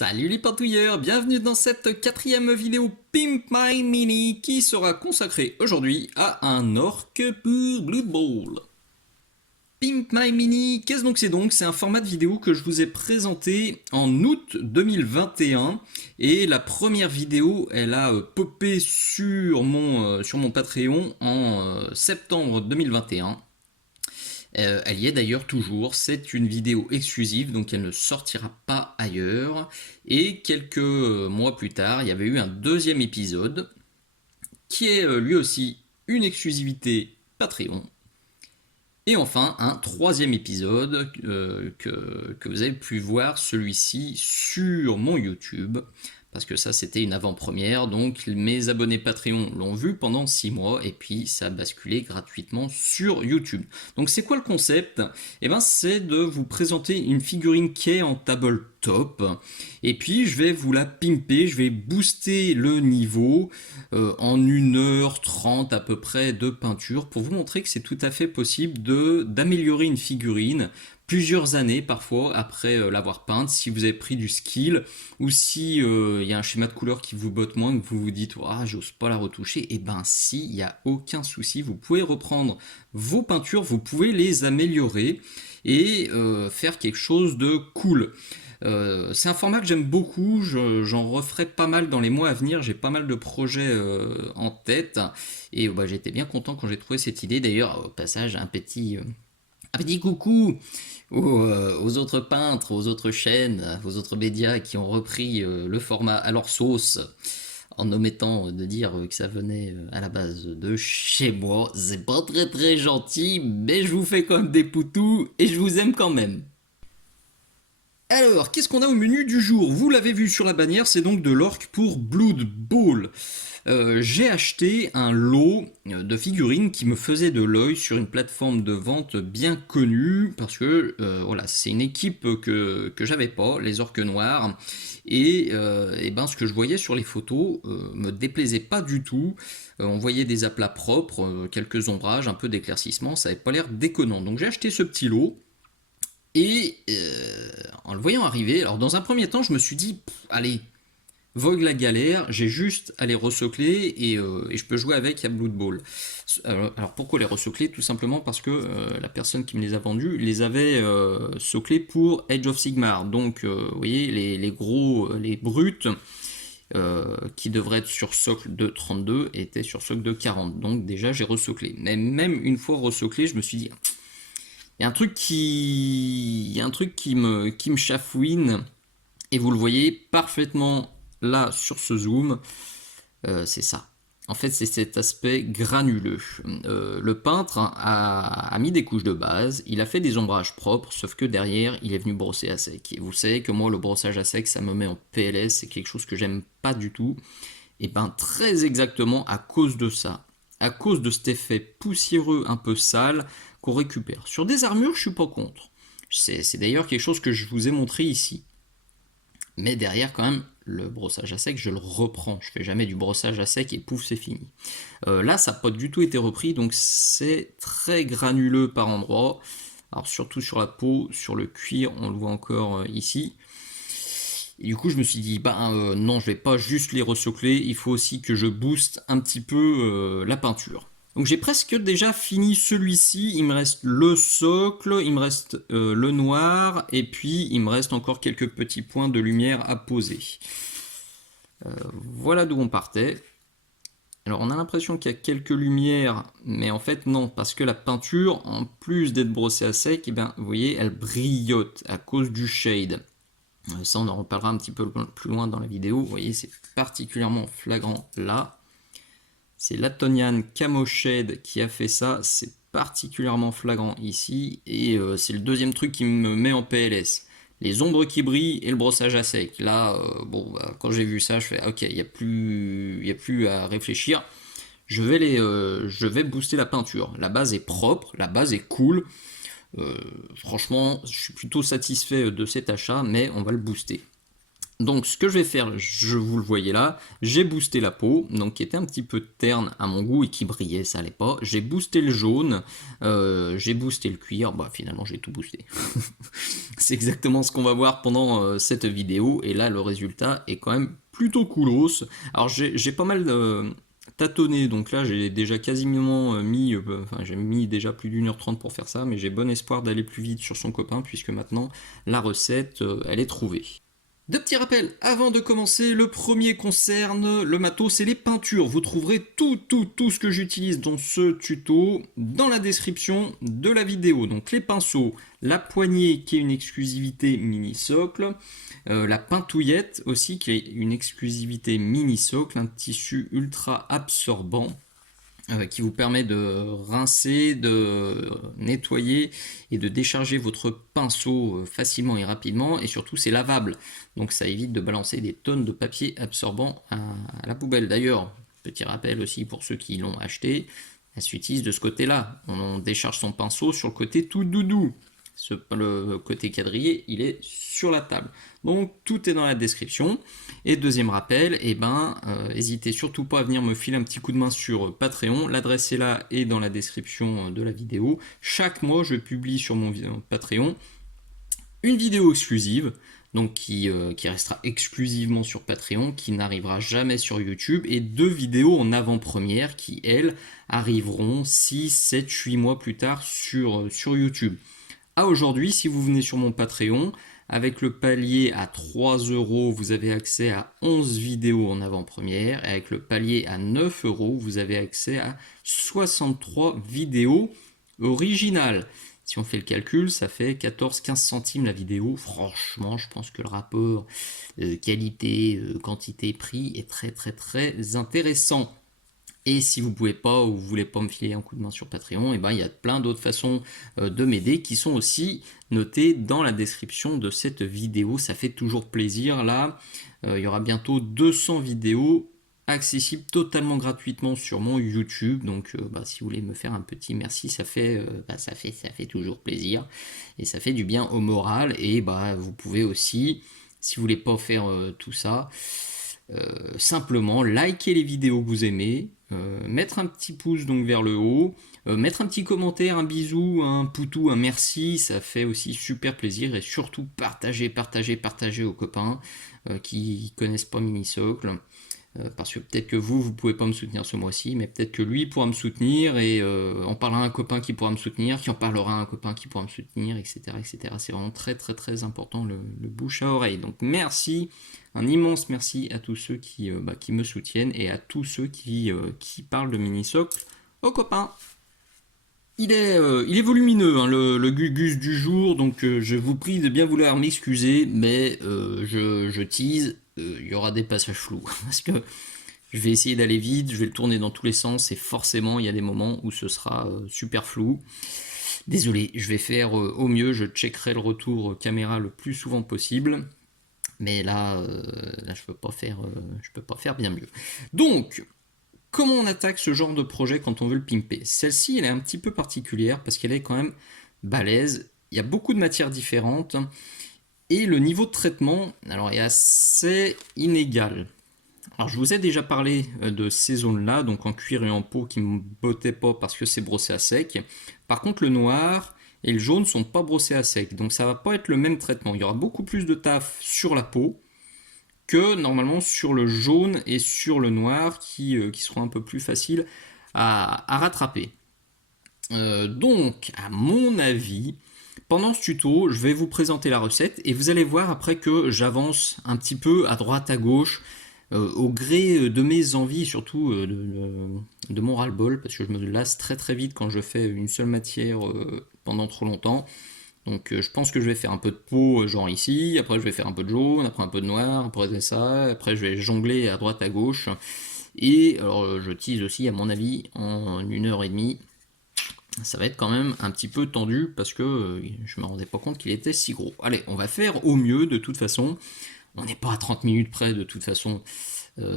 Salut les pantouilleurs, bienvenue dans cette quatrième vidéo Pimp My Mini qui sera consacrée aujourd'hui à un orc pour Blood Bowl. Pimp My Mini, qu'est-ce donc c'est donc? C'est un format de vidéo que je vous ai présenté en août 2021 et la première vidéo elle a popé sur mon Patreon en septembre 2021. Elle y est d'ailleurs toujours, c'est une vidéo exclusive donc elle ne sortira pas ailleurs et quelques mois plus tard il y avait eu un deuxième épisode qui est lui aussi une exclusivité Patreon et enfin un troisième épisode que vous avez pu voir celui-ci sur mon YouTube parce que ça c'était une avant-première, donc mes abonnés Patreon l'ont vu pendant 6 mois et puis ça a basculé gratuitement sur YouTube. Donc c'est quoi le concept? Eh ben c'est de vous présenter une figurine qui est en tabletop et puis je vais vous la pimper, je vais booster le niveau en 1h30 à peu près de peinture pour vous montrer que c'est tout à fait possible d'améliorer une figurine plusieurs années parfois après l'avoir peinte, si vous avez pris du skill ou si il y a un schéma de couleur qui vous botte moins, que vous vous dites ah j'ose pas la retoucher, et ben si, il n'y a aucun souci, vous pouvez reprendre vos peintures, vous pouvez les améliorer et faire quelque chose de cool. C'est un format que j'aime beaucoup, j'en referai pas mal dans les mois à venir, j'ai pas mal de projets en tête et bah, j'étais bien content quand j'ai trouvé cette idée. D'ailleurs au passage un petit coucou aux autres peintres, aux autres chaînes, aux autres médias qui ont repris le format à leur sauce en omettant de dire que ça venait à la base de chez moi. C'est pas très gentil, mais je vous fais quand même des poutous et je vous aime quand même. Alors, qu'est-ce qu'on a au menu du jour? Vous l'avez vu sur la bannière, c'est donc de l'orc pour Blood Bowl. J'ai acheté un lot de figurines qui me faisaient de l'œil sur une plateforme de vente bien connue parce que voilà, c'est une équipe que j'avais pas, les orques noirs, et ben ce que je voyais sur les photos me déplaisait pas du tout. On voyait des aplats propres, quelques ombrages, un peu d'éclaircissement, ça avait pas l'air déconnant. Donc j'ai acheté ce petit lot. Et en le voyant arriver, alors dans un premier temps, je me suis dit, allez, vogue la galère, j'ai juste à les resocler et je peux jouer avec à Blood Bowl. Alors pourquoi les resocler? Tout simplement parce que la personne qui me les a vendus les avait soclés pour Age of Sigmar. Donc vous voyez, les gros, les brutes qui devraient être sur socle de 32 étaient sur socle de 40. Donc déjà j'ai resoclé. Mais même une fois resoclé, je me suis dit, il y a un truc qui me chafouine et vous le voyez parfaitement là sur ce zoom, c'est ça. En fait, c'est cet aspect granuleux. Le peintre a mis des couches de base, il a fait des ombrages propres, sauf que derrière, il est venu brosser à sec. Et vous savez que moi, le brossage à sec, ça me met en PLS, c'est quelque chose que j'aime pas du tout. Et ben très exactement à cause de ça, à cause de cet effet poussiéreux un peu sale qu'on récupère. Sur des armures, je suis pas contre. C'est d'ailleurs quelque chose que je vous ai montré ici. Mais derrière, quand même, le brossage à sec, je le reprends. Je fais jamais du brossage à sec et pouf, c'est fini. Là, ça n'a pas du tout été repris, donc c'est très granuleux par endroits. Alors surtout sur la peau, sur le cuir, on le voit encore ici. Et du coup, je me suis dit, non, je vais pas juste les resocler, il faut aussi que je booste un petit peu la peinture. Donc j'ai presque déjà fini celui-ci, il me reste le socle, il me reste le noir, et puis il me reste encore quelques petits points de lumière à poser. Voilà d'où on partait. Alors on a l'impression qu'il y a quelques lumières, mais en fait non, parce que la peinture, en plus d'être brossée à sec, eh bien, vous voyez, elle brillote à cause du shade. Ça, on en reparlera un petit peu plus loin dans la vidéo. Vous voyez, c'est particulièrement flagrant là. C'est l'Atonian Camo Shade qui a fait ça. C'est particulièrement flagrant ici. Et c'est le deuxième truc qui me met en PLS. Les ombres qui brillent et le brossage à sec. Là, quand j'ai vu ça, je fais ok, il n'y a plus à réfléchir. Je vais booster la peinture. La base est propre, la base est cool. Franchement, je suis plutôt satisfait de cet achat, mais on va le booster. Donc ce que je vais faire, vous le voyez là, j'ai boosté la peau, donc qui était un petit peu terne à mon goût et qui brillait, ça allait pas. J'ai boosté le jaune, j'ai boosté le cuir, bah finalement j'ai tout boosté. C'est exactement ce qu'on va voir pendant cette vidéo, et là le résultat est quand même plutôt coolos. Alors j'ai pas mal tâtonné, donc là j'ai déjà quasiment enfin j'ai mis déjà plus d'1h30 pour faire ça, mais j'ai bon espoir d'aller plus vite sur son copain, puisque maintenant la recette, elle est trouvée. Deux petits rappels avant de commencer. Le premier concerne le matos et les peintures. Vous trouverez tout ce que j'utilise dans ce tuto dans la description de la vidéo. Donc les pinceaux, la poignée qui est une exclusivité mini socle, la peintouillette aussi qui est une exclusivité mini socle, un tissu ultra absorbant qui vous permet de rincer, de nettoyer et de décharger votre pinceau facilement et rapidement, et surtout c'est lavable, donc ça évite de balancer des tonnes de papier absorbant à la poubelle. D'ailleurs, petit rappel aussi pour ceux qui l'ont acheté, elle s'utilise de ce côté-là, on décharge son pinceau sur le côté tout doudou. Le côté quadrillé, il est sur la table. Donc tout est dans la description. Et deuxième rappel, n'hésitez surtout pas à venir me filer un petit coup de main sur Patreon. L'adresse est là et dans la description de la vidéo. Chaque mois, je publie sur mon Patreon une vidéo exclusive, donc qui restera exclusivement sur Patreon, qui n'arrivera jamais sur YouTube, et 2 vidéos en avant-première qui, elles, arriveront 6, 7, 8 mois plus tard sur YouTube. Aujourd'hui, si vous venez sur mon Patreon, avec le palier à 3 €, vous avez accès à 11 vidéos en avant-première. Et avec le palier à 9 €, vous avez accès à 63 vidéos originales. Si on fait le calcul, ça fait 14-15 centimes la vidéo. Franchement, je pense que le rapport qualité, quantité, prix est très intéressant. Et si vous pouvez pas ou vous voulez pas me filer un coup de main sur Patreon, il y a plein d'autres façons de m'aider qui sont aussi notées dans la description de cette vidéo. Ça fait toujours plaisir. Là, il y aura bientôt 200 vidéos accessibles totalement gratuitement sur mon YouTube. Donc, si vous voulez me faire un petit merci, ça fait toujours plaisir et ça fait du bien au moral. Et vous pouvez aussi, si vous voulez pas faire tout ça, simplement liker les vidéos que vous aimez, mettre un petit pouce donc vers le haut, mettre un petit commentaire, un bisou, un poutou, un merci, ça fait aussi super plaisir, et surtout partager aux copains qui connaissent pas Minisocle, parce que peut-être que vous pouvez pas me soutenir ce mois-ci, mais peut-être que lui pourra me soutenir, et en parlera à un copain qui pourra me soutenir, qui en parlera à un copain qui pourra me soutenir, etc. C'est vraiment très important le bouche à oreille. Donc merci, un immense merci à tous ceux qui me soutiennent, et à tous ceux qui parlent de Minisocle aux copains. Il est volumineux, hein, le Gugus du jour, donc je vous prie de bien vouloir m'excuser, mais je tease, il y aura des passages flous, parce que je vais essayer d'aller vite, je vais le tourner dans tous les sens, et forcément il y a des moments où ce sera super flou. Désolé, je vais faire au mieux, je checkerai le retour caméra le plus souvent possible, mais là je peux pas faire bien mieux. Donc, comment on attaque ce genre de projet quand on veut le pimper? Celle-ci, elle est un petit peu particulière parce qu'elle est quand même balèze. Il y a beaucoup de matières différentes et le niveau de traitement, alors, est assez inégal. Alors, je vous ai déjà parlé de ces zones-là, donc en cuir et en peau, qui ne me bottaient pas parce que c'est brossé à sec. Par contre, le noir et le jaune ne sont pas brossés à sec, donc ça va pas être le même traitement. Il y aura beaucoup plus de taf sur la peau que normalement sur le jaune et sur le noir, qui seront un peu plus faciles à rattraper. Donc, à mon avis, pendant ce tuto, je vais vous présenter la recette, et vous allez voir après que j'avance un petit peu à droite, à gauche, au gré de mes envies, surtout de mon ras-le-bol, parce que je me lasse très vite quand je fais une seule matière pendant trop longtemps. Donc je pense que je vais faire un peu de peau, genre ici, après je vais faire un peu de jaune, après un peu de noir, après ça, après je vais jongler à droite à gauche. Et alors je tease aussi, à mon avis, en 1h30, ça va être quand même un petit peu tendu, parce que je me rendais pas compte qu'il était si gros. Allez, on va faire au mieux de toute façon, on n'est pas à 30 minutes près de toute façon.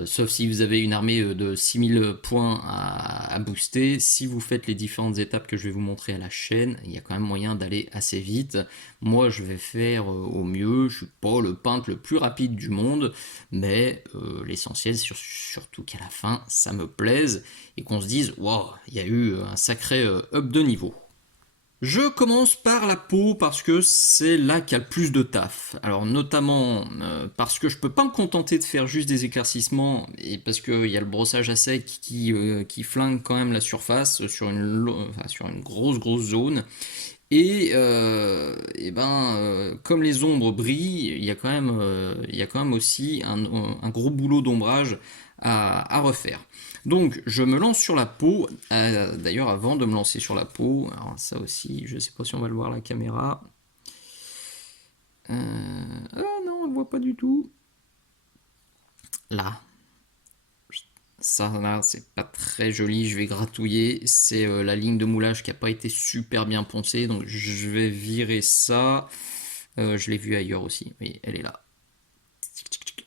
Sauf si vous avez une armée de 6000 points à booster. Si vous faites les différentes étapes que je vais vous montrer à la chaîne, il y a quand même moyen d'aller assez vite. Moi, je vais faire au mieux. Je suis pas le peintre le plus rapide du monde, mais l'essentiel, surtout qu'à la fin, ça me plaise et qu'on se dise, waouh, il y a eu un sacré up de niveau. Je commence par la peau parce que c'est là qu'il y a le plus de taf. Alors notamment parce que je peux pas me contenter de faire juste des éclaircissements et parce qu'il y a le brossage à sec qui flingue quand même la surface sur une grosse zone. Comme les ombres brillent, il y a quand même aussi un gros boulot d'ombrage à refaire. Donc je me lance sur la peau. D'ailleurs, avant de me lancer sur la peau, alors ça aussi, je sais pas si on va le voir à la caméra. Ah non, on le voit pas du tout. Là. Ça là, c'est pas très joli, je vais gratouiller. C'est la ligne de moulage qui a pas été super bien poncée, donc je vais virer ça. Je l'ai vu ailleurs aussi, oui, elle est là.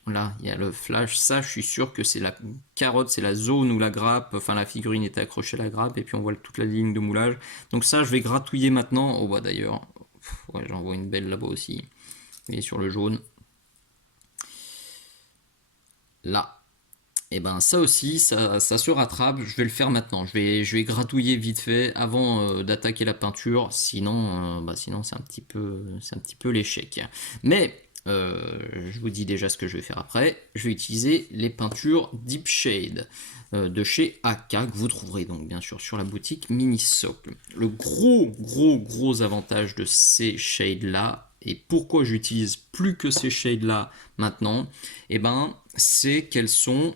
Là, il y a le flash. Ça, je suis sûr que c'est la carotte, c'est la zone où la grappe, enfin la figurine était accrochée à la grappe, et puis on voit toute la ligne de moulage. Donc ça, je vais gratouiller maintenant. Oh bah d'ailleurs, ouais, j'en vois une belle là-bas aussi. Vous voyez sur le jaune. Là. Et ben ça aussi, ça se rattrape. Je vais le faire maintenant. Je vais gratouiller vite fait avant d'attaquer la peinture. Sinon c'est un petit peu l'échec. Mais je vous dis déjà ce que je vais faire après. Je vais utiliser les peintures Deep Shade de chez AK que vous trouverez donc bien sûr sur la boutique Mini Socle. Le gros avantage de ces shades là, et pourquoi j'utilise plus que ces shades là maintenant, et ben c'est qu'elles sont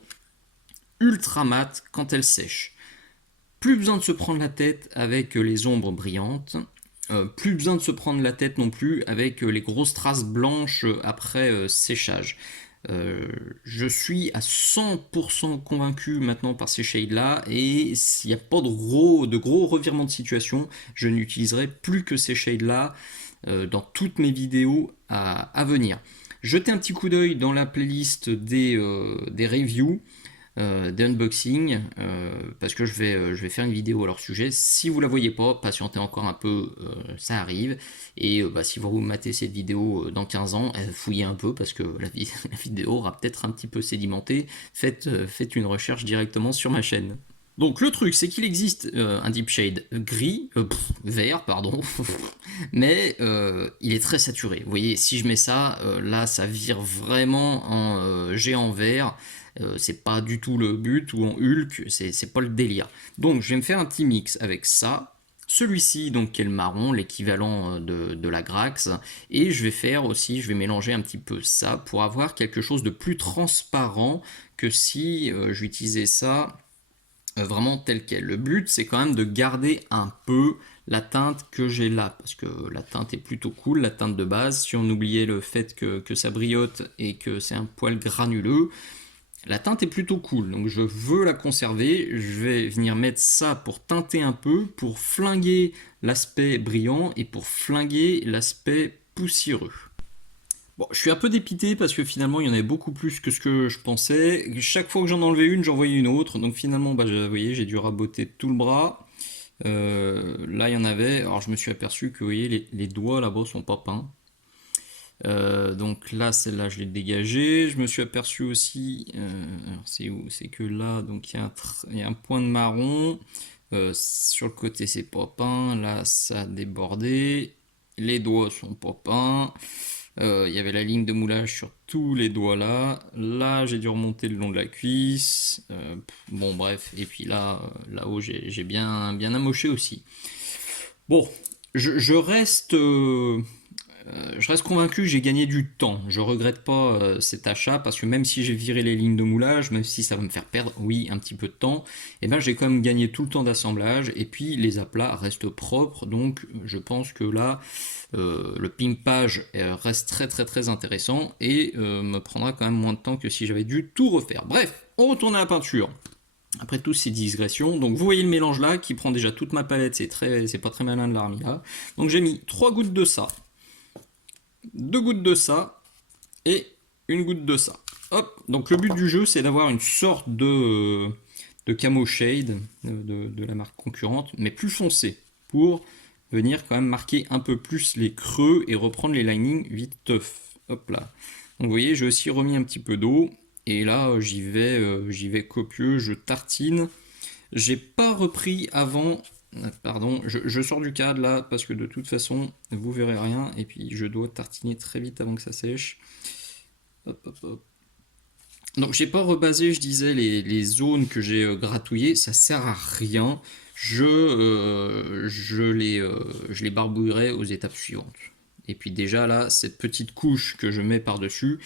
ultra mat quand elle sèche. Plus besoin de se prendre la tête avec les ombres brillantes. Plus besoin de se prendre la tête non plus avec les grosses traces blanches après séchage. Je suis à 100% convaincu maintenant par ces shades là, et s'il n'y a pas de gros revirements de situation, je n'utiliserai plus que ces shades là dans toutes mes vidéos à venir. Jetez un petit coup d'œil dans la playlist des reviews, des unboxings, parce que je vais faire une vidéo à leur sujet. Si vous la voyez pas, patientez encore un peu, ça arrive. Et si vous matez cette vidéo dans 15 ans, fouillez un peu parce que la vidéo aura peut-être un petit peu sédimenté. Faites une recherche directement sur ma chaîne. Donc le truc, c'est qu'il existe un deep shade vert, pardon, mais il est très saturé. Vous voyez, si je mets ça, là, ça vire vraiment en géant vert. C'est pas du tout le but, ou en Hulk, c'est pas le délire. Donc je vais me faire un petit mix avec ça. Celui-ci, donc, qui est le marron, l'équivalent de la Grax, et je vais mélanger un petit peu ça pour avoir quelque chose de plus transparent que si j'utilisais ça vraiment tel quel. Le but, c'est quand même de garder un peu la teinte que j'ai là, parce que la teinte est plutôt cool, la teinte de base. Si on oubliait le fait que ça briote et que c'est un poil granuleux, la teinte est plutôt cool, donc je veux la conserver. Je vais venir mettre ça pour teinter un peu, pour flinguer l'aspect brillant et pour flinguer l'aspect poussiéreux. Bon, je suis un peu dépité parce que finalement il y en avait beaucoup plus que ce que je pensais. Chaque fois que j'en enlevais une, j'en voyais une autre. Donc finalement, vous voyez, j'ai dû raboter tout le bras. Là, il y en avait. Alors je me suis aperçu que vous voyez, les doigts là-bas sont pas peints. Donc là, celle-là, je l'ai dégagée. Je me suis aperçu aussi, alors c'est où? C'est que là, donc il y a un point de marron. Sur le côté, c'est pas peint. Là, ça a débordé. Les doigts sont pas peints. Il y avait la ligne de moulage sur tous les doigts là. Là, j'ai dû remonter le long de la cuisse. Bon, bref. Et puis là-haut, j'ai bien amoché aussi. Bon, je reste convaincu que j'ai gagné du temps. Je regrette pas cet achat parce que même si j'ai viré les lignes de moulage, même si ça va me faire perdre, oui, un petit peu de temps, et ben j'ai quand même gagné tout le temps d'assemblage et puis les aplats restent propres. Donc je pense que là, le pimpage reste très intéressant et me prendra quand même moins de temps que si j'avais dû tout refaire. Bref, on retourne à la peinture. Après toutes ces digressions, donc vous voyez le mélange là qui prend déjà toute ma palette, c'est pas très malin de la remis là. Donc j'ai mis 3 gouttes de ça, 2 gouttes de ça et une goutte de ça. Hop, donc le but du jeu, c'est d'avoir une sorte de camo shade de la marque concurrente, mais plus foncé, pour venir quand même marquer un peu plus les creux et reprendre les linings vite teuf. Hop là. Donc vous voyez, j'ai aussi remis un petit peu d'eau, et là j'y vais copieux, je tartine. J'ai pas repris avant. Pardon, je sors du cadre là parce que de toute façon vous verrez rien et puis je dois tartiner très vite avant que ça sèche. Hop, hop, hop. Donc j'ai pas rebasé, je disais, les zones que j'ai gratouillées, ça sert à rien. Je les barbouillerai aux étapes suivantes. Et puis déjà là, cette petite couche que je mets par-dessus,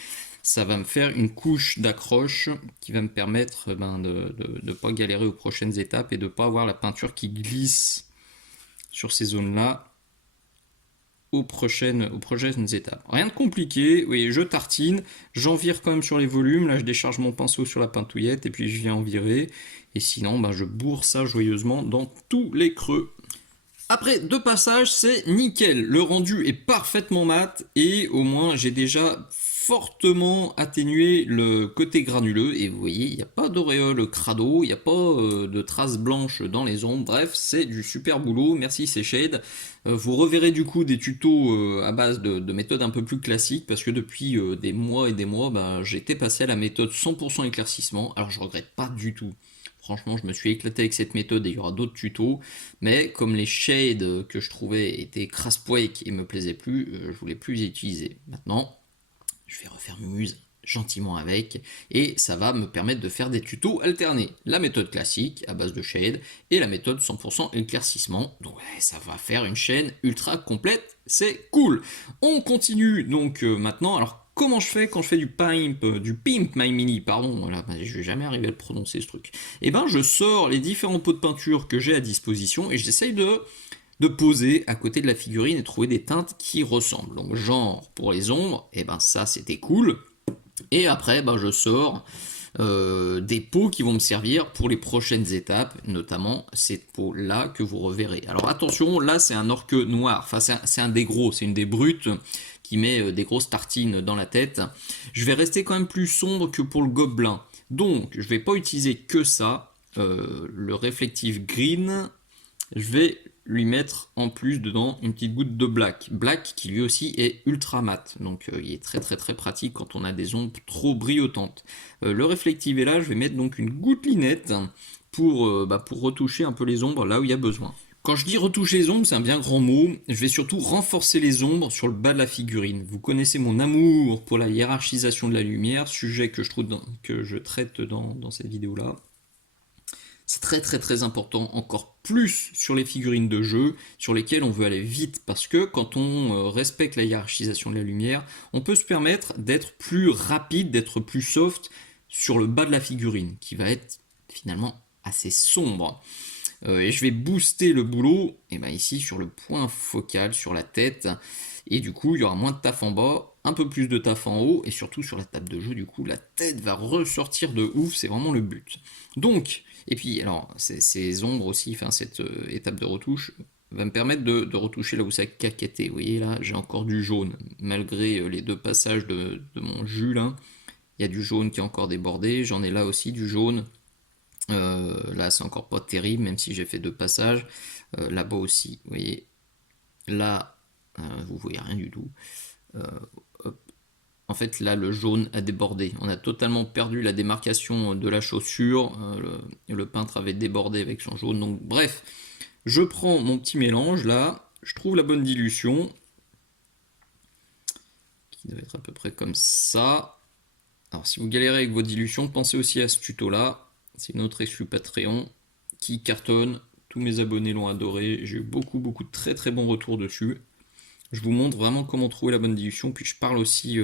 ça va me faire une couche d'accroche qui va me permettre de ne pas galérer aux prochaines étapes et de ne pas avoir la peinture qui glisse sur ces zones-là aux prochaines étapes. Rien de compliqué, oui, je tartine, j'en vire quand même sur les volumes, là je décharge mon pinceau sur la pintouillette et puis je viens en virer, et sinon je bourre ça joyeusement dans tous les creux. Après deux passages, c'est nickel, le rendu est parfaitement mat et au moins j'ai déjà fortement atténué le côté granuleux et vous voyez, il n'y a pas d'auréole crado, il n'y a pas de traces blanches dans les ombres, bref, c'est du super boulot, merci Shade. Vous reverrez du coup des tutos à base de méthodes un peu plus classiques parce que depuis des mois et des mois, j'étais passé à la méthode 100% éclaircissement, alors je regrette pas du tout. Franchement, je me suis éclaté avec cette méthode et il y aura d'autres tutos. Mais comme les shades que je trouvais étaient crasse-poic et me plaisaient plus, je voulais plus les utiliser. Maintenant, je vais refaire mumuse gentiment avec et ça va me permettre de faire des tutos alternés. La méthode classique à base de shade et la méthode 100% éclaircissement. Donc ouais, ça va faire une chaîne ultra complète, c'est cool. On continue donc maintenant. Alors comment je fais quand je fais du Pimp My Mini, pardon, voilà, je vais jamais arriver à le prononcer ce truc. Et ben je sors les différents pots de peinture que j'ai à disposition et j'essaye de poser à côté de la figurine et trouver des teintes qui ressemblent. Donc genre pour les ombres, et ben ça c'était cool. Et après je sors des pots qui vont me servir pour les prochaines étapes, notamment cette peau là que vous reverrez. Alors attention, là c'est un orque noir, enfin c'est un des gros, c'est une des brutes qui met des grosses tartines dans la tête. Je vais rester quand même plus sombre que pour le gobelin. Donc je vais pas utiliser que ça, le réflectif green, je vais lui mettre en plus dedans une petite goutte de black. Black qui lui aussi est ultra mat, donc il est très très très pratique quand on a des ombres trop brillotantes. Le réflective est là, je vais mettre donc une gouttelinette pour retoucher un peu les ombres là où il y a besoin. Quand je dis retoucher les ombres, c'est un bien grand mot. Je vais surtout renforcer les ombres sur le bas de la figurine. Vous connaissez mon amour pour la hiérarchisation de la lumière, sujet que je traite dans cette vidéo-là. C'est très très très important, encore plus sur les figurines de jeu, sur lesquelles on veut aller vite, parce que quand on respecte la hiérarchisation de la lumière, on peut se permettre d'être plus rapide, d'être plus soft sur le bas de la figurine, qui va être finalement assez sombre. Et je vais booster le boulot, et ici sur le point focal, sur la tête, et du coup il y aura moins de taf en bas, un peu plus de taf en haut, et surtout sur la table de jeu, du coup la tête va ressortir de ouf, c'est vraiment le but. Donc, et puis alors ces ombres aussi, enfin cette étape de retouche va me permettre de retoucher là où ça a caquetté. Vous voyez là, j'ai encore du jaune, malgré les deux passages de mon jus là, il y a du jaune qui est encore débordé, j'en ai là aussi du jaune. Là c'est encore pas terrible même si j'ai fait deux passages, là-bas aussi vous voyez, là vous voyez rien du tout. En fait là le jaune a débordé, on a totalement perdu la démarcation de la chaussure, le peintre avait débordé avec son jaune, donc bref, je prends mon petit mélange là, je trouve la bonne dilution qui doit être à peu près comme ça. Alors si vous galérez avec vos dilutions, pensez aussi à ce tuto là, c'est une autre exclu Patreon qui cartonne, tous mes abonnés l'ont adoré, j'ai eu beaucoup de très très bons retours dessus. Je vous montre vraiment comment trouver la bonne dilution, puis je parle aussi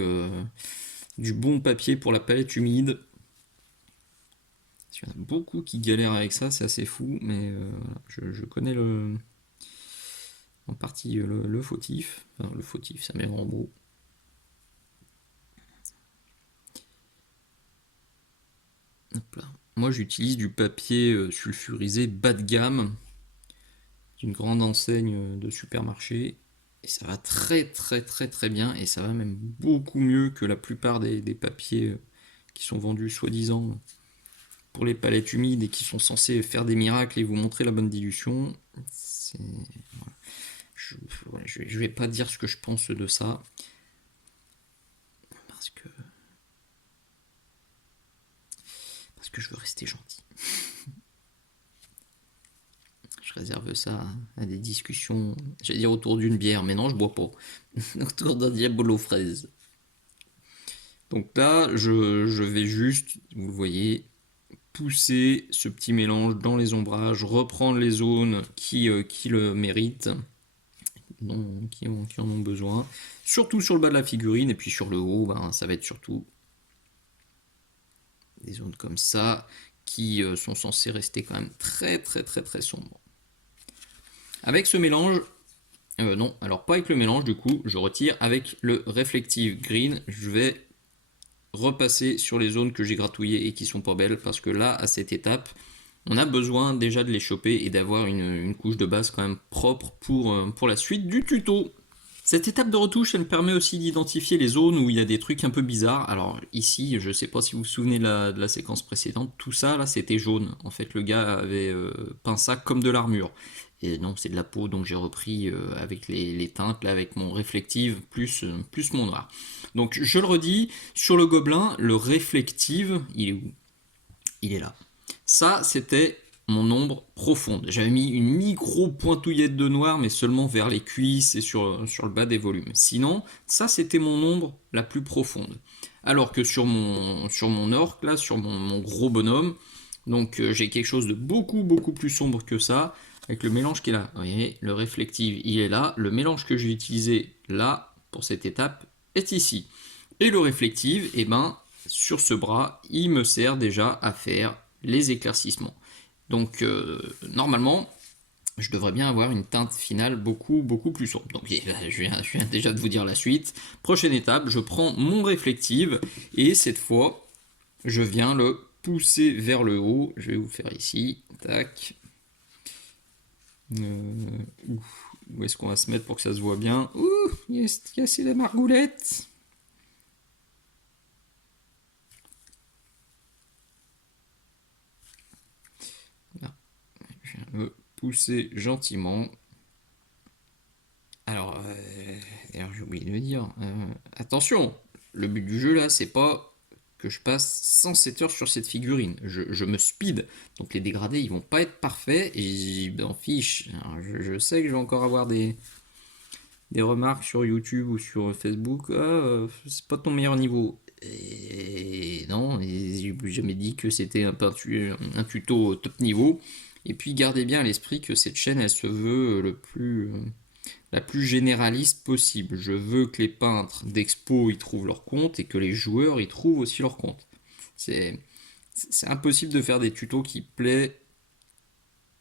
du bon papier pour la palette humide. Il y en a beaucoup qui galèrent avec ça, c'est assez fou, mais je connais en partie le fautif. Enfin, le fautif, ça met en gros. Hop là. Moi j'utilise du papier sulfurisé bas de gamme d'une grande enseigne de supermarché et ça va très très très très bien et ça va même beaucoup mieux que la plupart des papiers qui sont vendus soi-disant pour les palettes humides et qui sont censés faire des miracles et vous montrer la bonne dilution. Voilà. Je vais pas dire ce que je pense de ça. Parce que je veux rester gentil. Je réserve ça à des discussions, j'allais dire autour d'une bière, mais non, je bois pas. Autour d'un Diabolo fraise. Donc là, je vais juste, vous le voyez, pousser ce petit mélange dans les ombrages, reprendre les zones qui le méritent, qui en ont besoin. Surtout sur le bas de la figurine, et puis sur le haut, ben, ça va être surtout des zones comme ça, qui sont censées rester quand même très très très très sombres. Avec ce mélange, non, alors pas avec le mélange, du coup, je retire. Avec le Reflective Green, je vais repasser sur les zones que j'ai gratouillées et qui sont pas belles, parce que là, à cette étape, on a besoin déjà de les choper et d'avoir une couche de base quand même propre pour la suite du tuto. Cette étape de retouche, elle me permet aussi d'identifier les zones où il y a des trucs un peu bizarres. Alors ici, je sais pas si vous vous souvenez de la séquence précédente, tout ça là c'était jaune. En fait le gars avait peint ça comme de l'armure. Et non, c'est de la peau, donc j'ai repris avec les teintes, là, avec mon réflective plus mon noir. Donc je le redis, sur le gobelin, le réflective, il est où? Il est là. Ça, c'était mon ombre profonde. J'avais mis une micro pointouillette de noir, mais seulement vers les cuisses et sur le bas des volumes. Sinon, ça, c'était mon ombre la plus profonde. Alors que sur mon orc, là, sur mon gros bonhomme, donc j'ai quelque chose de beaucoup, beaucoup plus sombre que ça, avec le mélange qui est là. Vous voyez, le réflective, il est là. Le mélange que j'ai utilisé là, pour cette étape, est ici. Et le réflective, eh ben, sur ce bras, il me sert déjà à faire les éclaircissements. Donc normalement, je devrais bien avoir une teinte finale beaucoup beaucoup plus sombre. Donc je viens déjà de vous dire la suite. Prochaine étape, je prends mon réflective et cette fois, je viens le pousser vers le haut. Je vais vous faire ici. Tac. Où est-ce qu'on va se mettre pour que ça se voit bien? Ouh, il est cassé la margoulette. Je viens le pousser gentiment. Alors j'ai oublié de le dire. Attention, le but du jeu là, c'est pas que je passe 107 heures sur cette figurine. Je me speed, donc les dégradés ils vont pas être parfaits et je m'en fiche. Alors, je sais que je vais encore avoir des remarques sur YouTube ou sur Facebook. Ah, c'est pas ton meilleur niveau. Et non, j'ai jamais dit que c'était un tuto top niveau. Et puis gardez bien à l'esprit que cette chaîne elle se veut la plus généraliste possible. Je veux que les peintres d'expo y trouvent leur compte et que les joueurs y trouvent aussi leur compte. C'est impossible de faire des tutos qui plaisent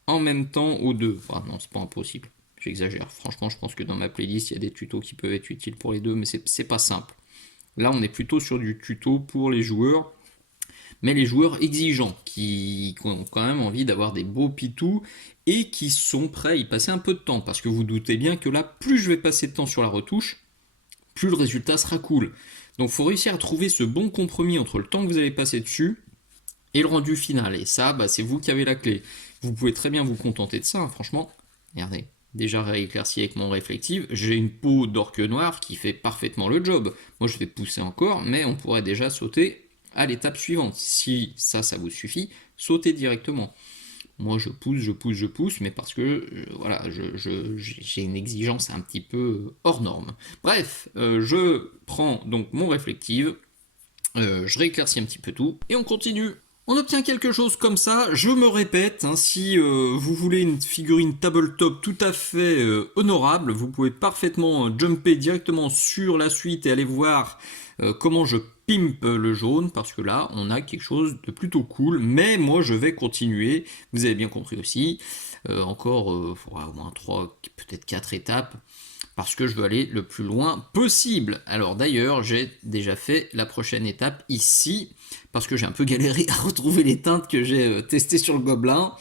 en même temps aux deux. Enfin non, c'est pas impossible. J'exagère. Franchement, je pense que dans ma playlist, il y a des tutos qui peuvent être utiles pour les deux, mais c'est pas simple. Là, on est plutôt sur du tuto pour les joueurs, mais les joueurs exigeants, qui ont quand même envie d'avoir des beaux pitous et qui sont prêts à y passer un peu de temps. Parce que vous doutez bien que là, plus je vais passer de temps sur la retouche, plus le résultat sera cool. Donc il faut réussir à trouver ce bon compromis entre le temps que vous allez passer dessus et le rendu final. Et ça, bah, c'est vous qui avez la clé. Vous pouvez très bien vous contenter de ça, hein, franchement. Regardez, déjà rééclairci avec mon réflective, j'ai une peau d'orque noir qui fait parfaitement le job. Moi je vais pousser encore, mais on pourrait déjà sauter à l'étape suivante. Si ça vous suffit, sautez directement. Moi je pousse, mais parce que voilà, j'ai une exigence un petit peu hors norme. Bref, je prends donc mon réflective, je rééclaircis un petit peu tout, et on continue. On obtient quelque chose comme ça, je me répète, hein, si vous voulez une figurine tabletop tout à fait honorable, vous pouvez parfaitement jumper directement sur la suite et aller voir comment je pimpe le jaune, parce que là on a quelque chose de plutôt cool, mais moi je vais continuer, vous avez bien compris aussi, encore faudra au moins 3, peut-être 4 étapes, parce que je veux aller le plus loin possible. Alors d'ailleurs, j'ai déjà fait la prochaine étape ici, parce que j'ai un peu galéré à retrouver les teintes que j'ai testées sur le gobelin,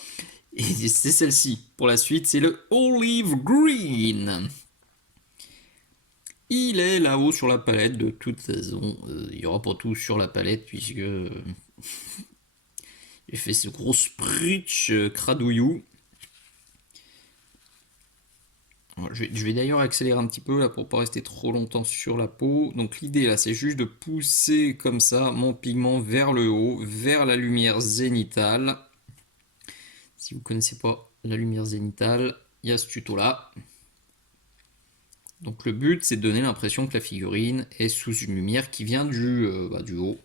et c'est celle-ci. Pour la suite, c'est le Olive Green. Il est là-haut sur la palette, de toute façon. Il y aura pas tout sur la palette, puisque j'ai fait ce gros spritch cradouillou. Je vais d'ailleurs accélérer un petit peu là pour pas rester trop longtemps sur la peau. Donc l'idée là, c'est juste de pousser comme ça mon pigment vers le haut, vers la lumière zénitale. Si vous ne connaissez pas la lumière zénitale, il y a ce tuto là. Donc le but, c'est de donner l'impression que la figurine est sous une lumière qui vient du haut,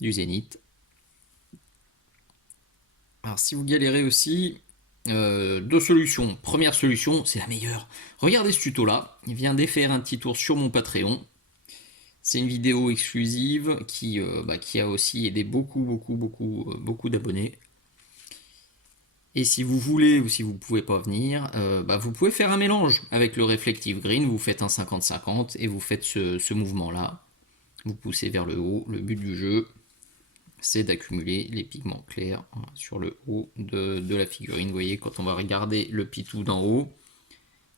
du zénith. Alors si vous galérez aussi, deux solutions. Première solution, c'est la meilleure. Regardez ce tuto là, il vient de faire un petit tour sur mon Patreon. C'est une vidéo exclusive qui a aussi aidé beaucoup d'abonnés. Et si vous voulez ou si vous ne pouvez pas venir, vous pouvez faire un mélange avec le Reflective Green. Vous faites un 50-50 et vous faites ce mouvement-là. Vous poussez vers le haut. Le but du jeu, c'est d'accumuler les pigments clairs sur le haut de la figurine. Vous voyez, quand on va regarder le pitou d'en haut,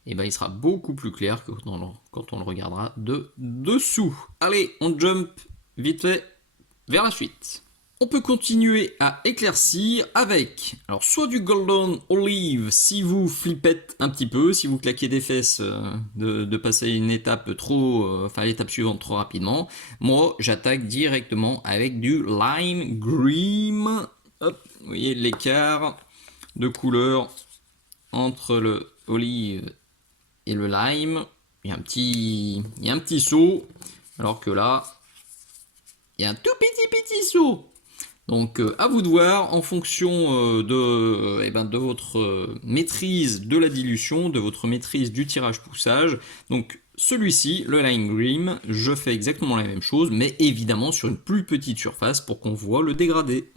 il sera beaucoup plus clair que quand on le regardera de dessous. Allez, on jump vite fait vers la suite. On peut continuer à éclaircir avec, alors soit du Golden Olive si vous flippette un petit peu, si vous claquez des fesses de passer une étape l'étape suivante trop rapidement. Moi, j'attaque directement avec du Lime Green. Hop, vous voyez l'écart de couleur entre le olive et le lime. Il y a un petit saut, alors que là, il y a un tout petit saut. Donc à vous de voir en fonction de votre maîtrise de la dilution, de votre maîtrise du tirage-poussage. Donc celui-ci, le Lime Green, je fais exactement la même chose, mais évidemment sur une plus petite surface pour qu'on voit le dégradé.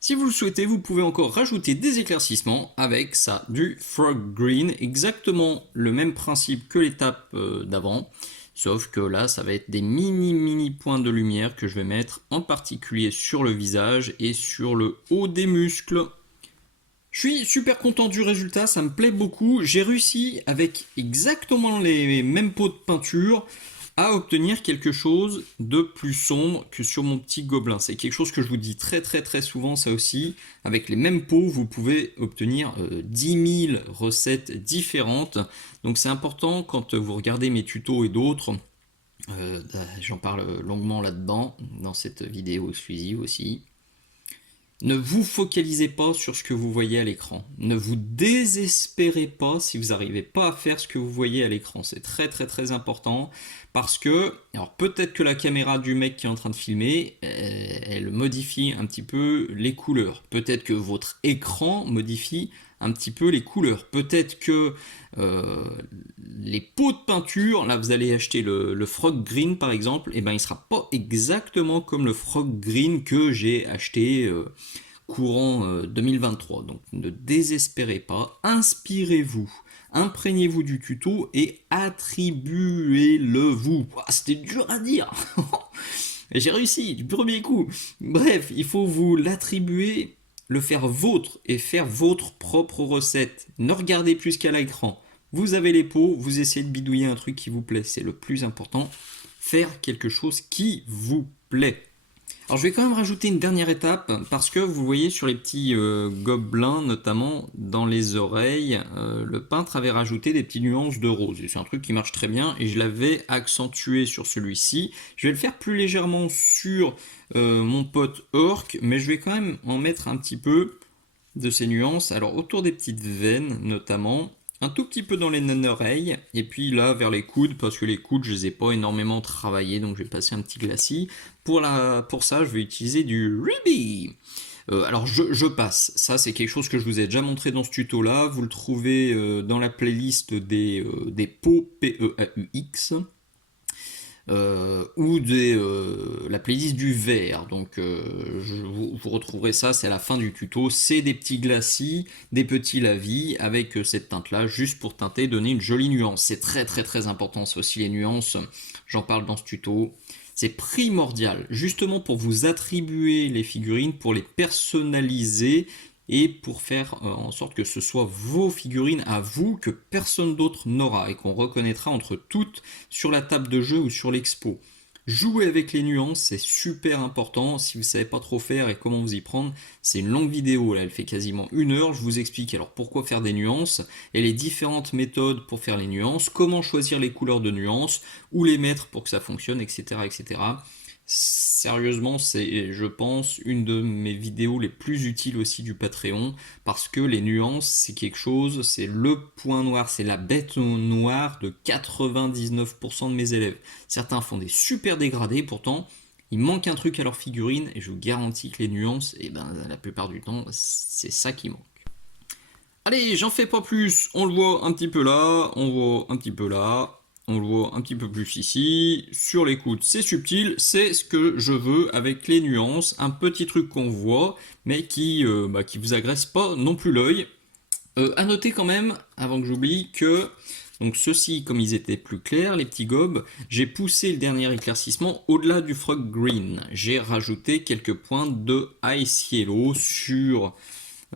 Si vous le souhaitez, vous pouvez encore rajouter des éclaircissements avec ça, du Frog Green, exactement le même principe que l'étape d'avant. Sauf que là, ça va être des mini points de lumière que je vais mettre en particulier sur le visage et sur le haut des muscles. Je suis super content du résultat, ça me plaît beaucoup. J'ai réussi avec exactement les mêmes pots de peinture à obtenir quelque chose de plus sombre que sur mon petit gobelin. C'est quelque chose que je vous dis très souvent, ça aussi. Avec les mêmes pots, vous pouvez obtenir 10 000 recettes différentes. Donc c'est important quand vous regardez mes tutos et d'autres. J'en parle longuement là-dedans, dans cette vidéo exclusive aussi. Ne vous focalisez pas sur ce que vous voyez à l'écran. Ne vous désespérez pas si vous n'arrivez pas à faire ce que vous voyez à l'écran. C'est très important parce que, alors peut-être que la caméra du mec qui est en train de filmer, elle modifie un petit peu les couleurs. Peut-être que votre écran modifie un petit peu les couleurs. Peut-être que les pots de peinture, là vous allez acheter le Frog Green par exemple, et il sera pas exactement comme le Frog Green que j'ai acheté courant 2023. Donc ne désespérez pas, inspirez-vous, imprégnez-vous du tuto et attribuez-le vous. C'était dur à dire. Et j'ai réussi du premier coup. Bref, il faut vous l'attribuer, le faire vôtre et faire votre propre recette. Ne regardez plus qu'à l'écran. Vous avez les pots, vous essayez de bidouiller un truc qui vous plaît. C'est le plus important. Faire quelque chose qui vous plaît. Alors je vais quand même rajouter une dernière étape parce que vous voyez sur les petits gobelins, notamment dans les oreilles, le peintre avait rajouté des petites nuances de rose. C'est un truc qui marche très bien et je l'avais accentué sur celui-ci. Je vais le faire plus légèrement sur mon pote orc, mais je vais quand même en mettre un petit peu de ces nuances. Alors autour des petites veines notamment. Un tout petit peu dans les oreilles et puis là vers les coudes, parce que les coudes je les ai pas énormément travaillés, donc je vais passer un petit glacis. Pour ça je vais utiliser du Ruby. Alors je passe, ça c'est quelque chose que je vous ai déjà montré dans ce tuto là, vous le trouvez dans la playlist des pots PEAUX. Ou la playlist du verre. Donc vous retrouverez ça, c'est à la fin du tuto. C'est des petits glacis, des petits lavis avec cette teinte là, juste pour teinter, donner une jolie nuance. C'est très important, c'est aussi les nuances, j'en parle dans ce tuto. C'est primordial, justement pour vous attribuer les figurines, pour les personnaliser. et pour faire en sorte que ce soit vos figurines à vous que personne d'autre n'aura et qu'on reconnaîtra entre toutes sur la table de jeu ou sur l'expo. Jouer avec les nuances, c'est super important. Si vous ne savez pas trop faire et comment vous y prendre, c'est une longue vidéo, là, elle fait quasiment 1 heure. Je vous explique alors pourquoi faire des nuances et les différentes méthodes pour faire les nuances, comment choisir les couleurs de nuances, où les mettre pour que ça fonctionne, etc. etc. Sérieusement, c'est, je pense, une de mes vidéos les plus utiles aussi du Patreon, parce que les nuances, c'est quelque chose, c'est le point noir, c'est la bête noire de 99% de mes élèves. Certains font des super dégradés, pourtant, il manque un truc à leur figurine, et je vous garantis que les nuances, et ben, la plupart du temps, c'est ça qui manque. Allez, j'en fais pas plus, on le voit un petit peu là, on voit un petit peu là, on le voit un petit peu plus ici. Sur les coudes, c'est subtil, c'est ce que je veux avec les nuances. Un petit truc qu'on voit, mais qui vous agresse pas non plus l'œil. À noter quand même, avant que j'oublie, que donc ceux-ci, comme ils étaient plus clairs, les petits gobs, j'ai poussé le dernier éclaircissement au-delà du frog green. J'ai rajouté quelques points de ice yellow sur,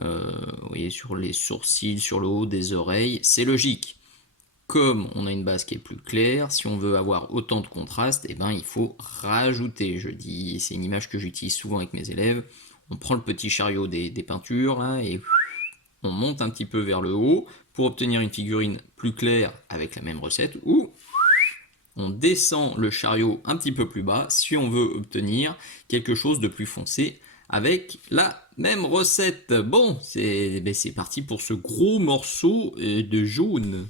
vous voyez, sur les sourcils, sur le haut des oreilles. C'est logique. Comme on a une base qui est plus claire, si on veut avoir autant de contraste, eh ben, il faut rajouter. Je dis, c'est une image que j'utilise souvent avec mes élèves. On prend le petit chariot des peintures là, et on monte un petit peu vers le haut pour obtenir une figurine plus claire avec la même recette, ou on descend le chariot un petit peu plus bas si on veut obtenir quelque chose de plus foncé avec la même recette. Bon, c'est parti pour ce gros morceau de jaune.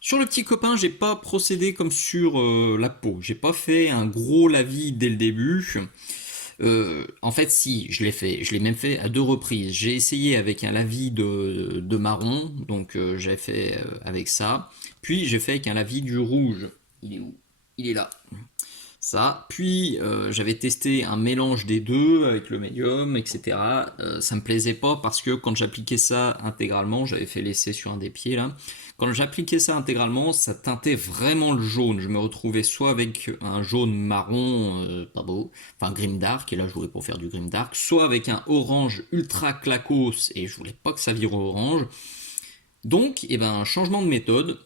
Sur le petit copain, j'ai pas procédé comme sur la peau. J'ai pas fait un gros lavis dès le début. En fait, si, je l'ai fait. Je l'ai même fait à 2 reprises. J'ai essayé avec un lavis de marron, donc j'ai fait avec ça. Puis j'ai fait avec un lavis du rouge. Il est où? Il est là. Ça. Puis j'avais testé un mélange des deux avec le médium, etc. Ça me plaisait pas parce que quand j'appliquais ça intégralement, j'avais fait l'essai sur un des pieds là. Quand j'appliquais ça intégralement, ça teintait vraiment le jaune. Je me retrouvais soit avec un jaune marron, pas beau, enfin grimdark, et là je voulais pour faire du grimdark, soit avec un orange ultra clacos, et je voulais pas que ça vire au orange. Donc, eh ben, changement de méthode.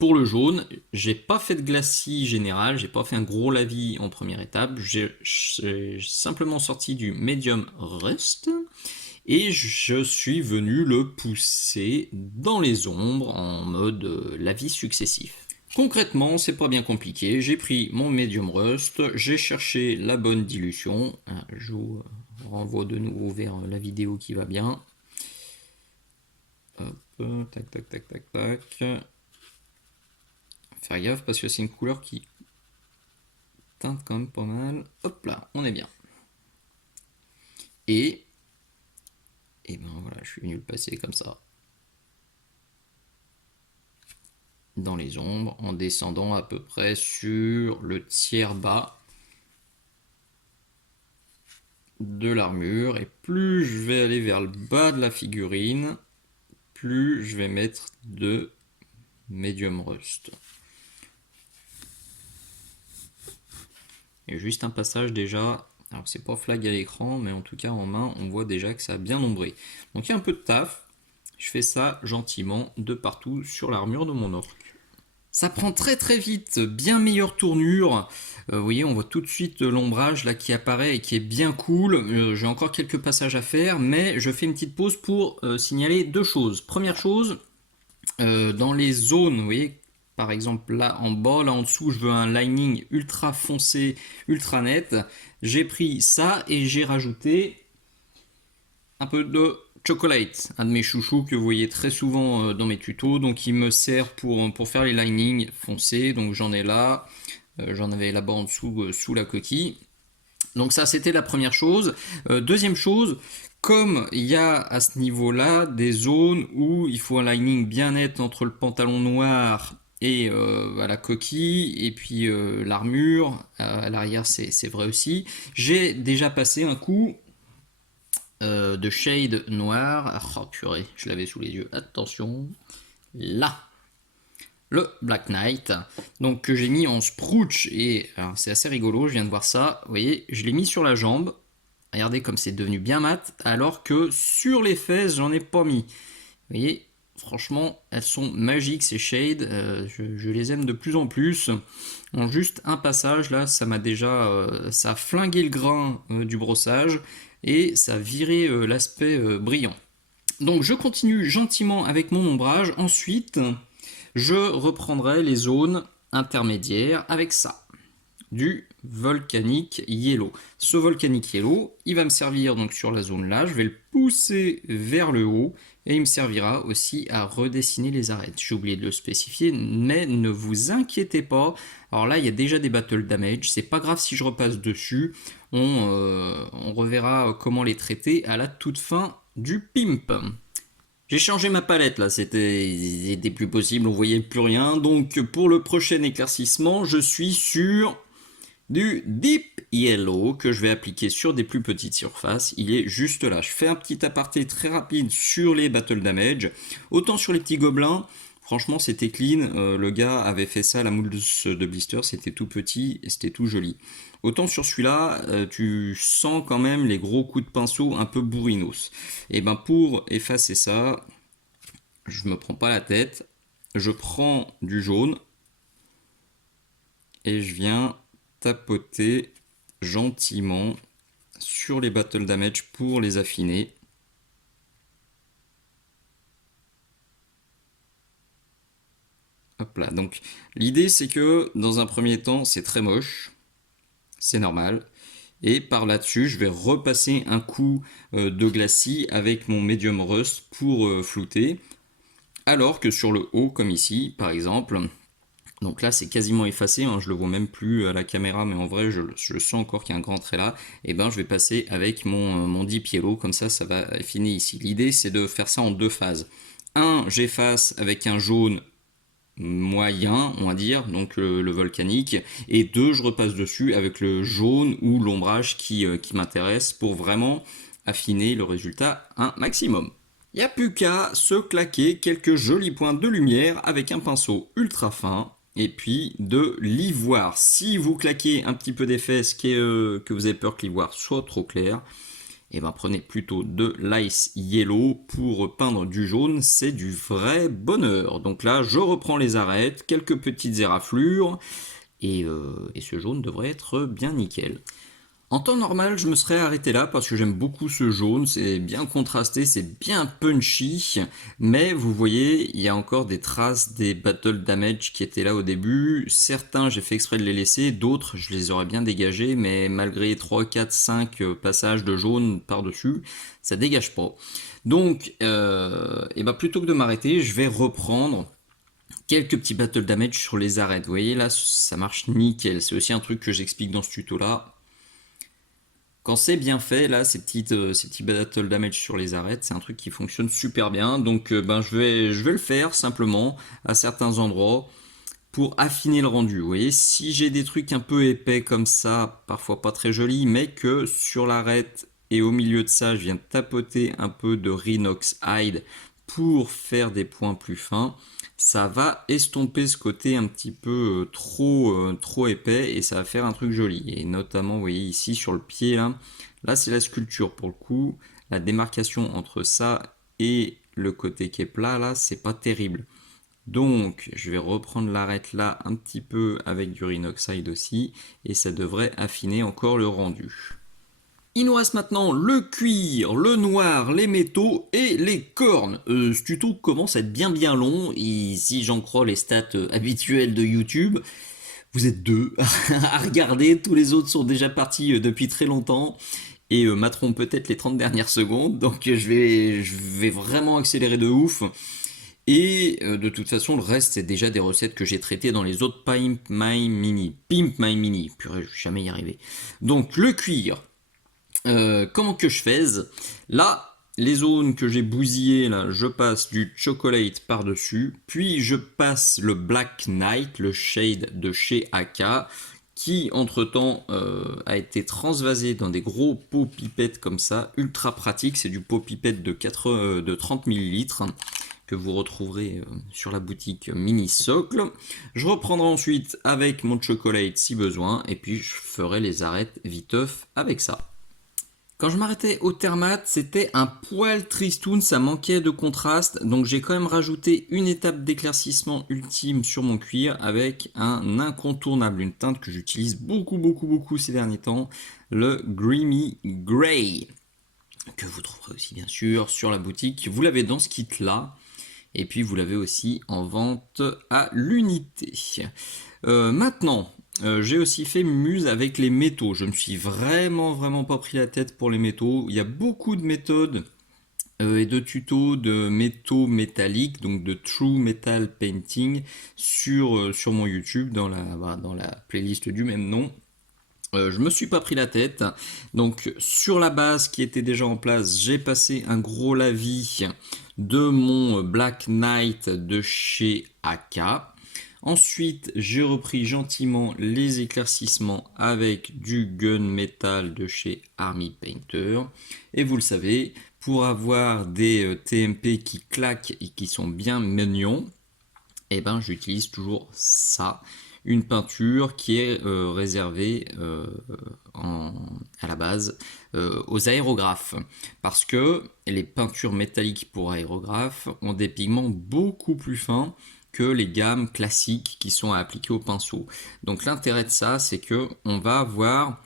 Pour le jaune, j'ai pas fait de glacis général, j'ai pas fait un gros lavis en première étape, j'ai simplement sorti du medium rust et je suis venu le pousser dans les ombres en mode lavis successif. Concrètement, c'est pas bien compliqué, j'ai pris mon medium rust, j'ai cherché la bonne dilution, je vous renvoie de nouveau vers la vidéo qui va bien. Hop, tac tac tac tac tac. Faire gaffe parce que c'est une couleur qui teinte quand même pas mal. Hop là, on est bien. Et ben voilà, je suis venu le passer comme ça. Dans les ombres, en descendant à peu près sur le tiers bas de l'armure. Et plus je vais aller vers le bas de la figurine, plus je vais mettre de medium rust. Et juste un passage déjà, alors c'est pas flag à l'écran, mais en tout cas en main, on voit déjà que ça a bien ombré. Donc il y a un peu de taf, je fais ça gentiment de partout sur l'armure de mon orc. Ça prend très très vite, bien meilleure tournure. Vous voyez, on voit tout de suite l'ombrage là qui apparaît et qui est bien cool. J'ai encore quelques passages à faire, mais je fais une petite pause pour signaler 2 choses. Première chose, dans les zones, vous voyez, par exemple là en bas, là en dessous, je veux un lining ultra foncé, ultra net. J'ai pris ça et j'ai rajouté un peu de chocolate, un de mes chouchous que vous voyez très souvent dans mes tutos, donc il me sert pour faire les linings foncés, donc j'en ai là, j'en avais là-bas en dessous sous la coquille. Donc ça c'était la première chose. Deuxième chose, comme il y a à ce niveau-là des zones où il faut un lining bien net entre le pantalon noir et la coquille et puis l'armure, à l'arrière c'est vrai aussi, j'ai déjà passé un coup de shade noir. Oh purée, je l'avais sous les yeux. Attention. Là. Le Black Knight. Donc que j'ai mis en sprouch. Et c'est assez rigolo, je viens de voir ça. Vous voyez, je l'ai mis sur la jambe. Regardez comme c'est devenu bien mat, alors que sur les fesses, j'en ai pas mis. Vous voyez, franchement, elles sont magiques ces shades, je les aime de plus en plus. En juste un passage, là, ça m'a déjà, ça a flingué le grain du brossage et ça a viré l'aspect brillant. Donc je continue gentiment avec mon ombrage. Ensuite, je reprendrai les zones intermédiaires avec ça, du Volcanic Yellow. Ce Volcanic Yellow, il va me servir donc sur la zone là, je vais le pousser vers le haut et il me servira aussi à redessiner les arêtes. J'ai oublié de le spécifier, mais ne vous inquiétez pas. Alors là, il y a déjà des battle damage, c'est pas grave si je repasse dessus, on reverra comment les traiter à la toute fin du pimp. J'ai changé ma palette là, c'était plus possible, on voyait plus rien. Donc pour le prochain éclaircissement, je suis sur du Deep Yellow que je vais appliquer sur des plus petites surfaces. Il est juste là. Je fais un petit aparté très rapide sur les battle damage. Autant sur les petits gobelins, franchement c'était clean. Le gars avait fait ça à la moule de blister, c'était tout petit et c'était tout joli. Autant sur celui-là, tu sens quand même les gros coups de pinceau un peu bourrinos. Et ben pour effacer ça, je me prends pas la tête. Je prends du jaune et je viens tapoter gentiment sur les battle damage pour les affiner. Hop là, donc l'idée c'est que dans un premier temps c'est très moche, c'est normal, et par là-dessus je vais repasser un coup de glacis avec mon medium rust pour flouter, alors que sur le haut comme ici par exemple, donc là c'est quasiment effacé, hein, je le vois même plus à la caméra, mais en vrai je sens encore qu'il y a un grand trait là, et ben je vais passer avec mon Deep Yellow, comme ça va affiner ici. L'idée c'est de faire ça en deux phases. Un, j'efface avec un jaune moyen, on va dire, donc le volcanique, et deux, je repasse dessus avec le jaune ou l'ombrage qui m'intéresse pour vraiment affiner le résultat un maximum. Il n'y a plus qu'à se claquer quelques jolis points de lumière avec un pinceau ultra fin et puis de l'ivoire. Si vous claquez un petit peu d'effet, que vous avez peur que l'ivoire soit trop clair, et ben prenez plutôt de l'ice yellow pour peindre du jaune, c'est du vrai bonheur. Donc là, je reprends les arêtes, quelques petites éraflures, et ce jaune devrait être bien nickel. En temps normal, je me serais arrêté là parce que j'aime beaucoup ce jaune, c'est bien contrasté, c'est bien punchy, mais vous voyez, il y a encore des traces des battle damage qui étaient là au début. Certains, j'ai fait exprès de les laisser, d'autres, je les aurais bien dégagés, mais malgré 3, 4, 5 passages de jaune par-dessus, ça dégage pas. Donc, et ben plutôt que de m'arrêter, je vais reprendre quelques petits battle damage sur les arêtes. Vous voyez, là, ça marche nickel. C'est aussi un truc que j'explique dans ce tuto-là. Quand c'est bien fait, là, ces petits battle damage sur les arêtes, c'est un truc qui fonctionne super bien. Donc, je vais le faire simplement à certains endroits pour affiner le rendu. Vous voyez, si j'ai des trucs un peu épais comme ça, parfois pas très jolis, mais que sur l'arête et au milieu de ça, je viens tapoter un peu de Rhinox Hide pour faire des points plus fins, ça va estomper ce côté un petit peu trop épais et ça va faire un truc joli. Et notamment, vous voyez ici sur le pied, là c'est la sculpture pour le coup. La démarcation entre ça et le côté qui est plat, là, c'est pas terrible. Donc, je vais reprendre l'arête là un petit peu avec du Rhinoxide aussi et ça devrait affiner encore le rendu. Il nous reste maintenant le cuir, le noir, les métaux et les cornes. Ce tuto commence à être bien long et si j'en crois les stats habituelles de YouTube, vous êtes deux à regarder, tous les autres sont déjà partis depuis très longtemps et materont peut-être les 30 dernières secondes, donc je vais vraiment accélérer de ouf. Et de toute façon, le reste, c'est déjà des recettes que j'ai traitées dans les autres Pimp My Mini. Pimp My Mini, purée, je vais jamais y arriver. Donc, le cuir. Comment que je fais? Là, les zones que j'ai bousillées, là, je passe du chocolate par-dessus, puis je passe le Black Knight, le shade de chez AK, qui entre-temps a été transvasé dans des gros pots pipettes comme ça, ultra pratique, c'est du pot pipette de 30 ml que vous retrouverez sur la boutique Mini Socle. Je reprendrai ensuite avec mon chocolate si besoin, et puis je ferai les arêtes viteuf avec ça. Quand je m'arrêtais au Thermat, c'était un poil tristoun, ça manquait de contraste, donc j'ai quand même rajouté une étape d'éclaircissement ultime sur mon cuir avec un incontournable, une teinte que j'utilise beaucoup ces derniers temps, le Dreamy Grey, que vous trouverez aussi bien sûr sur la boutique. Vous l'avez dans ce kit là, et puis vous l'avez aussi en vente à l'unité. Maintenant, j'ai aussi fait muse avec les métaux. Je me suis vraiment pas pris la tête pour les métaux. Il y a beaucoup de méthodes et de tutos de métaux métalliques, donc de True Metal Painting sur mon YouTube dans la playlist du même nom. Je me suis pas pris la tête. Donc sur la base qui était déjà en place, j'ai passé un gros lavis de mon Black Knight de chez AK. Ensuite, j'ai repris gentiment les éclaircissements avec du gunmetal de chez Army Painter. Et vous le savez, pour avoir des TMP qui claquent et qui sont bien mignons, eh ben, j'utilise toujours ça. Une peinture qui est réservée à la base aux aérographes. Parce que les peintures métalliques pour aérographes ont des pigments beaucoup plus fins que les gammes classiques qui sont appliquées au pinceau. Donc l'intérêt de ça, c'est que on va avoir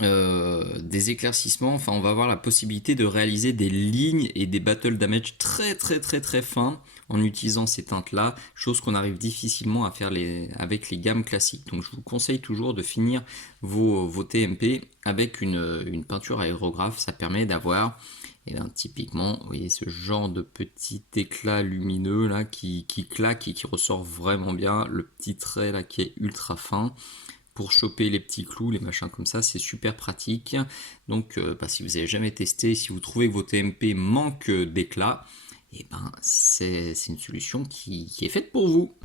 des éclaircissements, enfin on va avoir la possibilité de réaliser des lignes et des battle damage très fins en utilisant ces teintes là, chose qu'on arrive difficilement à faire avec les gammes classiques. Donc je vous conseille toujours de finir vos TMP avec une peinture aérographe, ça permet d'avoir typiquement, vous voyez ce genre de petit éclat lumineux là qui claque et qui ressort vraiment bien, le petit trait là qui est ultra fin. Pour choper les petits clous, les machins comme ça, c'est super pratique. Donc si vous n'avez jamais testé, si vous trouvez que vos TMP manquent d'éclat, et ben c'est une solution qui est faite pour vous.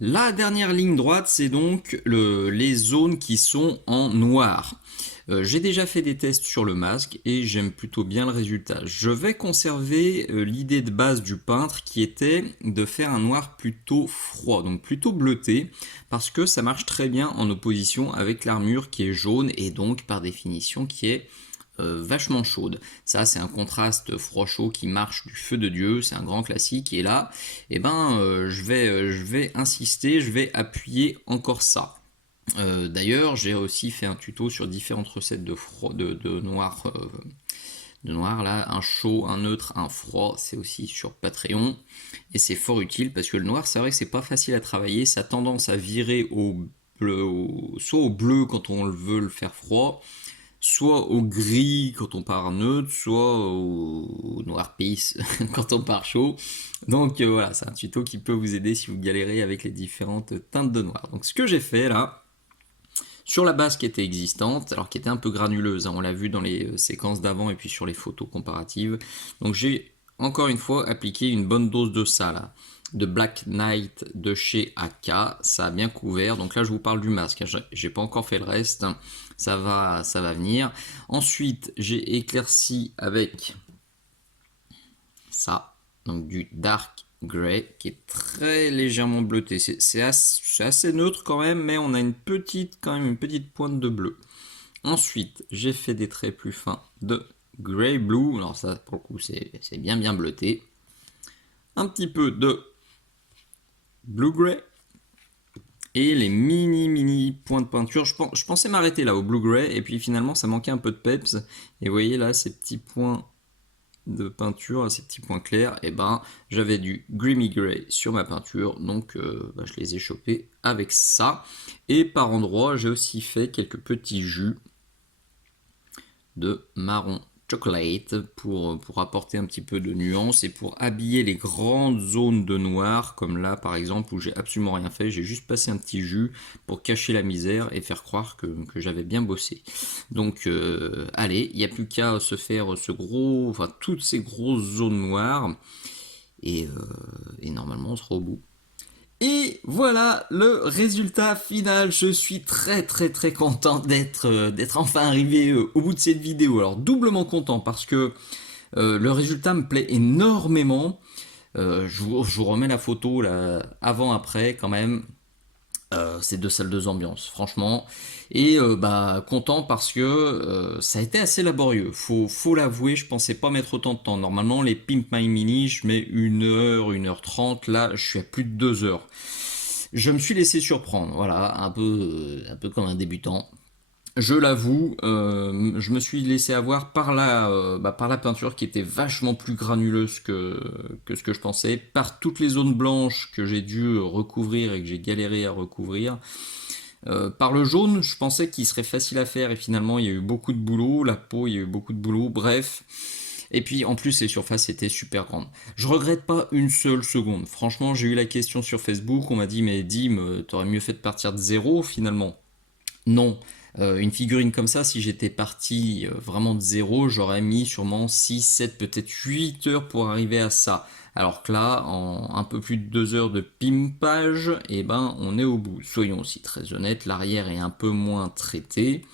La dernière ligne droite, c'est donc les zones qui sont en noir. J'ai déjà fait des tests sur le masque et j'aime plutôt bien le résultat. Je vais conserver l'idée de base du peintre qui était de faire un noir plutôt froid, donc plutôt bleuté, parce que ça marche très bien en opposition avec l'armure qui est jaune et donc par définition qui est vachement chaude. Ça c'est un contraste froid-chaud qui marche du feu de Dieu, c'est un grand classique et là je vais insister, je vais appuyer encore ça. D'ailleurs j'ai aussi fait un tuto sur différentes recettes de noir là, un chaud, un neutre, un froid, c'est aussi sur Patreon et c'est fort utile parce que le noir c'est vrai que c'est pas facile à travailler, ça a tendance à virer soit au bleu quand on veut le faire froid, soit au gris quand on part neutre, soit au noir pisse quand on part chaud. Donc voilà, c'est un tuto qui peut vous aider si vous galérez avec les différentes teintes de noir. Donc ce que j'ai fait là, sur la base qui était existante, alors qui était un peu granuleuse, on l'a vu dans les séquences d'avant et puis sur les photos comparatives. Donc j'ai encore une fois appliqué une bonne dose de ça là, de Black Knight de chez AK, ça a bien couvert. Donc là je vous parle du masque, j'ai pas encore fait le reste, ça va venir. Ensuite j'ai éclairci avec ça, donc du Dark Grey qui est très légèrement bleuté, c'est assez neutre quand même, mais on a une petite pointe de bleu. Ensuite j'ai fait des traits plus fins de Grey Blue, alors ça pour le coup c'est bien bleuté. Un petit peu de Blue Grey et les mini points de peinture. Je pensais m'arrêter là au Blue Grey et puis finalement ça manquait un peu de peps. Et vous voyez là ces petits points de peinture, ces petits points clairs, et j'avais du Dreamy Grey sur ma peinture, donc je les ai chopés avec ça. Et par endroits j'ai aussi fait quelques petits jus de marron chocolate pour apporter un petit peu de nuance et pour habiller les grandes zones de noir, comme là par exemple où j'ai absolument rien fait, j'ai juste passé un petit jus pour cacher la misère et faire croire que j'avais bien bossé. Donc allez, il n'y a plus qu'à se faire toutes ces grosses zones noires et normalement on sera au bout. Et voilà le résultat final. Je suis très content d'être enfin arrivé au bout de cette vidéo. Alors doublement content parce que le résultat me plaît énormément. Je vous remets la photo là, avant-après quand même. ces deux salles de ambiance, franchement. Et bah content parce que ça a été assez laborieux. Faut l'avouer, je pensais pas mettre autant de temps. Normalement, les Pimp My Mini, je mets 1 heure 30. Là, je suis à plus de 2 heures. Je me suis laissé surprendre, voilà, un peu comme un débutant. Je l'avoue, je me suis laissé avoir par la peinture qui était vachement plus granuleuse que ce que je pensais, par toutes les zones blanches que j'ai dû recouvrir et que j'ai galéré à recouvrir. Par le jaune, je pensais qu'il serait facile à faire et finalement il y a eu beaucoup de boulot, la peau il y a eu beaucoup de boulot, bref. Et puis en plus les surfaces étaient super grandes. Je regrette pas une seule seconde. Franchement, j'ai eu la question sur Facebook, on m'a dit mais Dim, t'aurais mieux fait de partir de zéro finalement. Non, une figurine comme ça, si j'étais parti vraiment de zéro, j'aurais mis sûrement 6, 7, peut-être 8 heures pour arriver à ça. Alors que là, en un peu plus de 2 heures de pimpage, eh ben, on est au bout. Soyons aussi très honnêtes, l'arrière est un peu moins traité,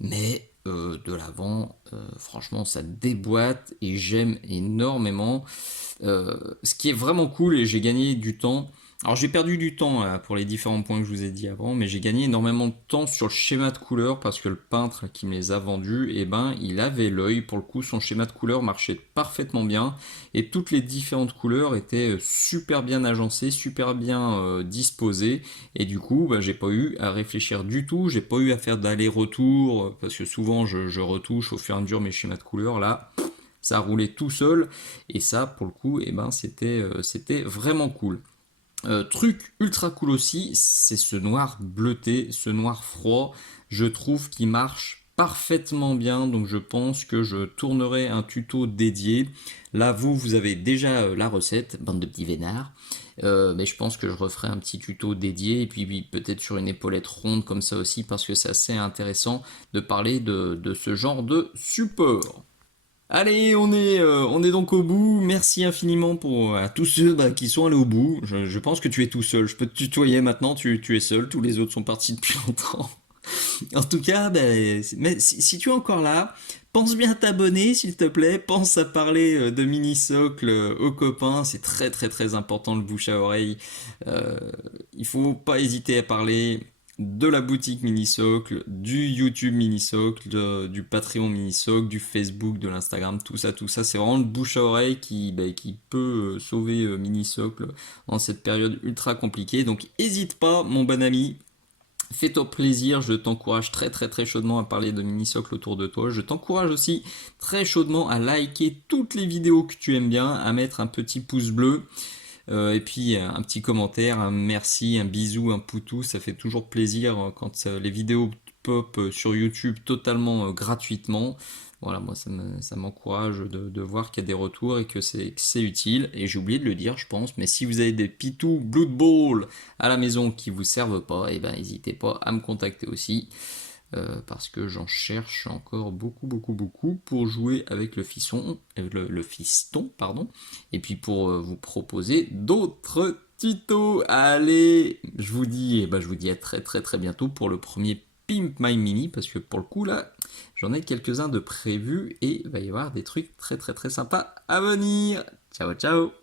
mais de l'avant, franchement, ça déboîte et j'aime énormément. Ce qui est vraiment cool, et j'ai gagné du temps. Alors j'ai perdu du temps là, pour les différents points que je vous ai dit avant, mais j'ai gagné énormément de temps sur le schéma de couleurs parce que le peintre qui me les a vendus, eh ben, il avait l'œil. Pour le coup, son schéma de couleurs marchait parfaitement bien et toutes les différentes couleurs étaient super bien agencées, super bien disposées. Et du coup, bah, j'ai pas eu à réfléchir du tout, j'ai pas eu à faire d'aller-retour parce que souvent je retouche au fur et à mesure mes schémas de couleurs. Là, ça roulait tout seul et ça, pour le coup, eh ben, c'était vraiment cool. Truc ultra cool aussi, c'est ce noir bleuté, ce noir froid. Je trouve qu'il marche parfaitement bien, donc je pense que je tournerai un tuto dédié. Là, vous avez déjà la recette, bande de petits vénards. Mais je pense que je referai un petit tuto dédié et puis peut-être sur une épaulette ronde comme ça aussi parce que c'est assez intéressant de parler de ce genre de support. Allez, on est donc au bout. Merci infiniment pour à tous ceux bah, qui sont allés au bout. Je pense que tu es tout seul. Je peux te tutoyer maintenant. Tu es seul. Tous les autres sont partis depuis longtemps. En tout cas, bah, mais si tu es encore là, pense bien à t'abonner, s'il te plaît. Pense à parler de mini-socle aux copains. C'est très très très important le bouche à oreille. Euh, il faut pas hésiter à parler de la boutique Minisocle, du YouTube Minisocle, du Patreon Minisocle, du Facebook, de l'Instagram, tout ça, c'est vraiment le bouche à oreille qui peut sauver Minisocle en cette période ultra compliquée. Donc n'hésite pas, mon bon ami, fais-toi plaisir, je t'encourage très très très chaudement à parler de mini-socle autour de toi. Je t'encourage aussi très chaudement à liker toutes les vidéos que tu aimes bien, à mettre un petit pouce bleu. Et puis un petit commentaire, un merci, un bisou, un poutou, ça fait toujours plaisir quand les vidéos pop sur YouTube totalement gratuitement. Voilà, moi ça m'encourage de voir qu'il y a des retours et que c'est utile. Et j'ai oublié de le dire, je pense, mais si vous avez des pitous Blood Bowl à la maison qui vous servent pas, et ben n'hésitez pas à me contacter aussi. Parce que j'en cherche encore beaucoup pour jouer avec le fiston, pardon, et puis pour vous proposer d'autres tutos. Allez, je vous dis à très très très bientôt pour le premier Pimp My Mini, parce que pour le coup là, j'en ai quelques-uns de prévus et il va y avoir des trucs très très très sympas à venir. Ciao ciao.